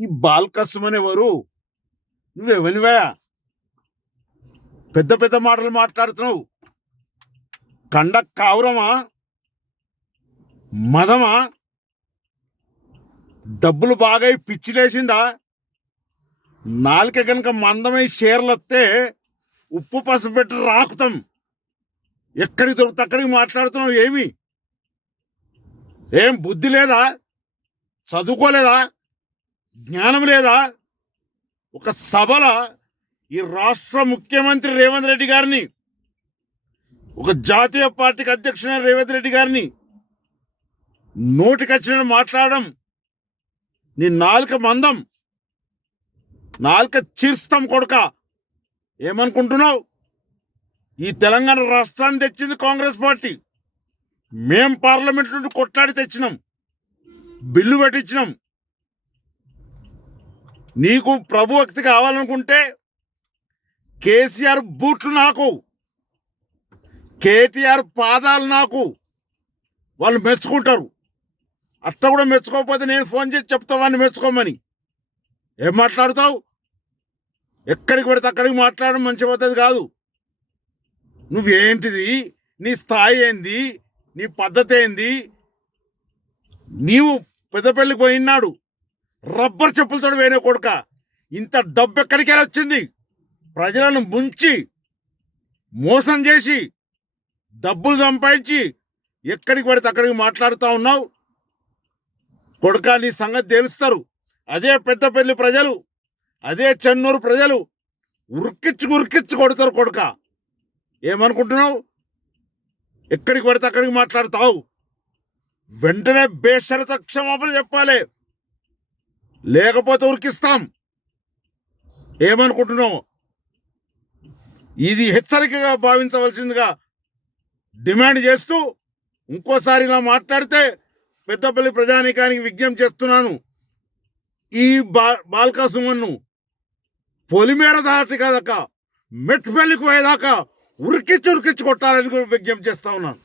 ఈ బాల్కస్మని ఎవరు? నువ్వెవనివా? పెద్ద పెద్ద మాటలు మాట్లాడుతున్నావు. కండ కావురమా, మదమా, డబ్బులు బాగా పిచ్చిలేసిందా? నాలుక కనుక మందమై షేర్లు వస్తే ఉప్పు పసుపు పెట్టి రాకుతాం. ఎక్కడికి దొరికితే అక్కడికి మాట్లాడుతున్నావు. ఏం బుద్ధి లేదా? చదువుకోలేదా? జ్ఞానం లేదా? ఒక సభల ఈ రాష్ట్ర ముఖ్యమంత్రి రేవంత్ రెడ్డి గారిని, ఒక జాతీయ పార్టీకి అధ్యక్షుడైన రేవంత్ రెడ్డి గారిని నోటికొచ్చిన మాట్లాడడం నీ నాలుక మందం, నాలుక చీర్స్తాం కొడుక. ఏమనుకుంటున్నావు? ఈ తెలంగాణ రాష్ట్రాన్ని తెచ్చింది కాంగ్రెస్ పార్టీ. మేం పార్లమెంట్ నుండి కొట్లాడి తెచ్చినాం, బిల్లు పెట్టించినాం. నీకు ప్రభుభక్తి కావాలనుకుంటే కేసీఆర్ బూట్లు నాకు, కేటీఆర్ పాదాలు నాకు. వాళ్ళు మెచ్చుకుంటారు. అట్ట కూడా మెచ్చుకోకపోతే నేను ఫోన్ చేసి చెప్తా వాడిని మెచ్చుకోమని. ఏం మాట్లాడుతావు? ఎక్కడికి పెడితే అక్కడికి మాట్లాడడం మంచి పద్ధతి కాదు. నువ్వేంటిది? నీ స్థాయి ఏంది? నీ పద్ధతి ఏంది? నీవు పెద్దపల్లికి పోయినాడు రబ్బర్ చెప్పులతో వేరే కొడుక. ఇంత డబ్బు ఎక్కడికి వచ్చింది? ప్రజలను ముంచి మోసం చేసి డబ్బులు సంపాదించి ఎక్కడికి పడితే అక్కడికి మాట్లాడుతూ ఉన్నావు కొడుక. నీ సంగతి తెలుస్తారు. అదే పెద్దపల్లి ప్రజలు, అదే చెన్నూరు ప్రజలు ఉరికిచ్చి కొడతారు కొడుక. ఏమనుకుంటున్నావు? ఎక్కడికి పడితే అక్కడికి మాట్లాడతావు. వెంటనే బేషరత క్షమాపణ చెప్పాలి, లేకపోతే ఉరికిస్తాం. ఏమనుకుంటున్నావు? ఇది హెచ్చరికగా భావించవలసిందిగా డిమాండ్ చేస్తూ ఇంకోసారి ఇలా మాట్లాడితే పెద్దపల్లి ప్రజానీకానికి విజ్ఞప్తి చేస్తున్నాను. ఈ బాల్కా సుమన్ను పొలిమేర దాటి కదక మెట్టుపల్లికి పోయేదాకా ఉరికిచ్చి కొట్టాలని విజ్ఞప్తి చేస్తా ఉన్నాను.